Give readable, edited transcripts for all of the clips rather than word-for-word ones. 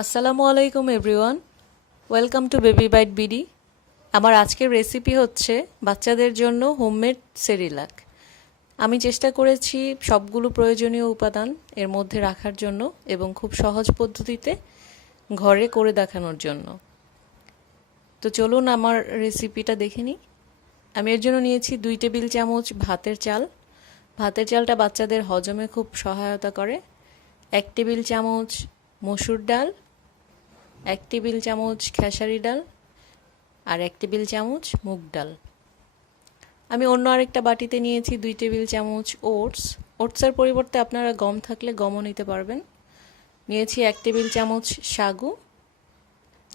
আসসালামু আলাইকুম everyone, welcome to baby bite BD. আমার আজকের রেসিপি হচ্ছে বাচ্চাদের জন্য হোমমেড সেরিলাক। আমি চেষ্টা করেছি সবগুলো প্রয়োজনীয় উপাদান এর মধ্যে রাখার জন্য এবং খুব সহজ পদ্ধতিতে ঘরে করে দেখানোর জন্য। তো চলুন আমার রেসিপিটা দেখে নিই। আমি এর জন্য নিয়েছি 2 টেবিল চামচ ভাতের চাল। ভাতের চালটা বাচ্চাদের হজমে খুব সহায়তা করে। 1 টেবিল চামচ মসুর ডাল, 1 টেবিল চামচ খেসারি ডাল আর 1 টেবিল চামচ মুগ ডাল। আমি অন্য আরেকটা বাটিতে নিয়েছি 2 টেবিল চামচ ওটসের পরিবর্তে আপনারা গম থাকলে গমও নিতে পারবেন। নিয়েছি 1 টেবিল চামচ সাগু,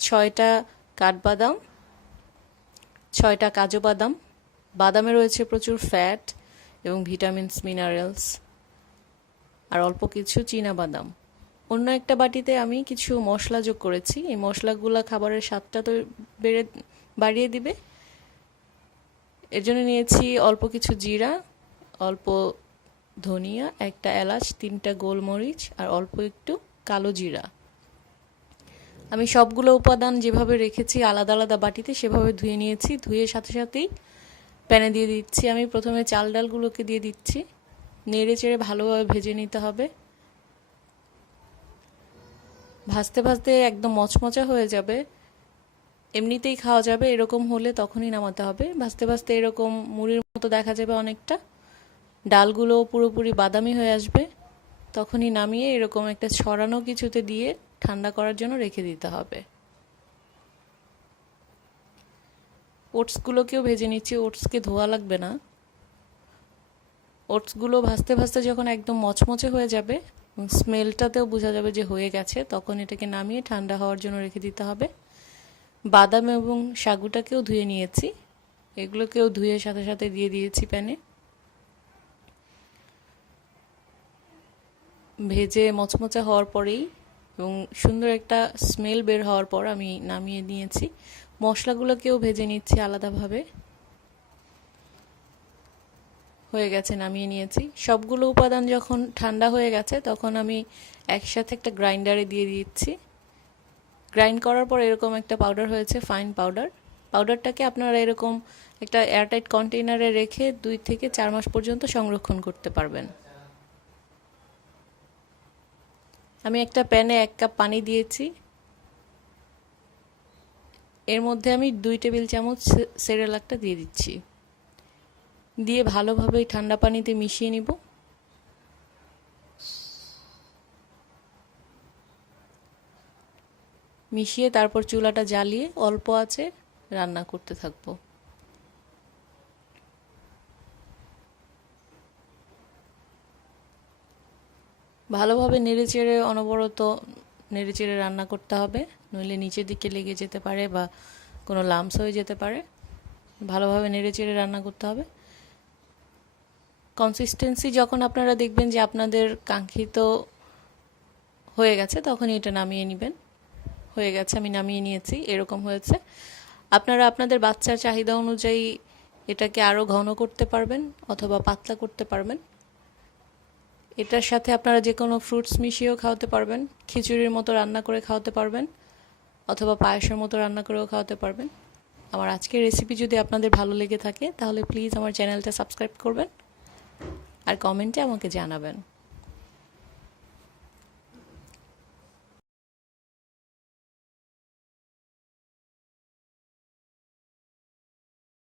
6টা কাঠবাদাম, 6টা কাজু বাদাম। বাদামে রয়েছে প্রচুর ফ্যাট এবং ভিটামিনস, মিনারেলস আর অল্প কিছু চীনা বাদাম। অন্য একটা বাটিতে আমি কিছু মশলা যোগ করেছি। এই মশলাগুলো খাবারের স্বাদটা তো বাড়িয়ে দিবে। এর জন্য নিয়েছি অল্প কিছু জিরা, অল্প ধনিয়া, 1টা এলাচ, 3টা গোলমরিচ আর অল্প একটু কালো জিরা। আমি সবগুলো উপাদান যেভাবে রেখেছি আলাদা আলাদা বাটিতে সেভাবে ধুয়ে নিয়েছি। ধুয়ে সাথে সাথেই প্যানে দিয়ে দিচ্ছি। আমি প্রথমে চাল ডালগুলোকে দিয়ে দিচ্ছি। নেড়ে চেড়ে ভালোভাবে ভেজে নিতে হবে। ভাজতে ভাজতে একদম মচমচা হয়ে যাবে, এমনিতেই খাওয়া যাবে। এরকম হলে তখনই নামাতে হবে। ভাজতে ভাজতে এরকম মুড়ির মতো দেখা যাবে অনেকটা। ডালগুলো পুরোপুরি বাদামি হয়ে আসবে, তখনই নামিয়ে এরকম একটা ছড়ানো কিছুতে দিয়ে ঠান্ডা করার জন্য রেখে দিতে হবে। ওটসগুলোকেও ভেজে নিচ্ছি। ওটসকে ধোয়া লাগবে না। ওটসগুলো ভাজতে ভাজতে যখন একদম মচমচে হয়ে যাবে, স্মেলটাতেও বোঝা যাবে যে হয়ে গেছে, তখন এটাকে নামিয়ে ঠান্ডা হওয়ার জন্য রেখে দিতে হবে। বাদাম এবং সাগুটাকেও ধুয়ে নিয়েছি, এগুলোকেও ধুয়ে সাথে সাথে দিয়ে দিয়েছি প্যানে। ভেজে মচমচা হওয়ার পরেই এবং সুন্দর একটা স্মেল বের হওয়ার পর আমি নামিয়ে নিয়েছি। মশলাগুলোকেও ভেজে নিচ্ছি আলাদাভাবে। হয়ে গেছে, নামিয়ে নিয়েছি। সবগুলো উপাদান যখন ঠান্ডা হয়ে গেছে তখন আমি একসাথে একটা গ্রাইন্ডারে দিয়ে দিচ্ছি। গ্রাইন্ড করার পর এরকম একটা পাউডার হয়েছে, ফাইন পাউডার। পাউডারটাকে আপনারা এরকম একটা এয়ারটাইট কন্টেইনারে রেখে 2 থেকে 4 মাস পর্যন্ত সংরক্ষণ করতে পারবেন। আমি একটা প্যানে 1 কাপ পানি দিয়েছি। এর মধ্যে আমি 2 টেবিল চামচ সেরেলাকটা দিয়ে দিচ্ছি। দিয়ে ভালোভাবে ঠান্ডা পানিতে মিশিয়ে নিব। মিশিয়ে তারপর চুলাটা জ্বালিয়ে অল্প আঁচে রান্না করতে থাকবো। ভালোভাবে নেড়েচেড়ে অনবরত নেড়েচেড়ে রান্না করতে হবে, নইলে নিচের দিকে লেগে যেতে পারে বা কোনো লাম্পস হয়ে যেতে পারে। ভালোভাবে নেড়েচেড়ে রান্না করতে হবে। কনসিস্টেন্সি যখন আপনারা দেখবেন যে আপনাদের কাঙ্ক্ষিত হয়ে গেছে, তখনই এটা নামিয়ে নেবেন। হয়ে গেছে, আমি নামিয়ে নিয়েছি। এরকম হয়েছে। আপনারা আপনাদের বাচ্চার চাহিদা অনুযায়ী এটাকে আরও ঘন করতে পারবেন অথবা পাতলা করতে পারবেন। এটার সাথে আপনারা যে কোনো ফ্রুটস মিশিয়েও খাওয়াতে পারবেন, খিচুড়ির মতো রান্না করে খাওয়াতে পারবেন অথবা পায়েসের মতো রান্না করেও খাওয়াতে পারবেন। আমার আজকের রেসিপি যদি আপনাদের ভালো লেগে থাকে তাহলে প্লিজ আমার চ্যানেলটা সাবস্ক্রাইব করবেন আর কমেন্টে আমাকে জানাবেন।